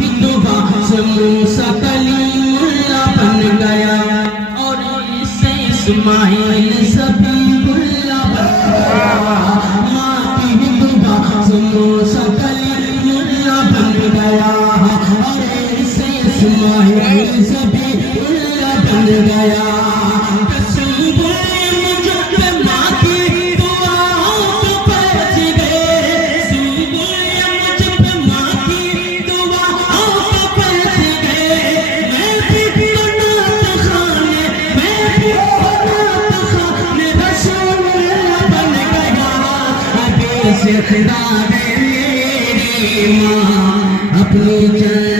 की दुआ से मूसा कलीमुल्लाह बन गया और इससे इस्माइल ज़बीहुल्लाह बन गया। माँ की दुआ से मूसा कलीमुल्लाह बन गया और इससे इस्माइल ज़बीहुल्लाह बन गया। खुदा ने मेरी माँ अपनी जान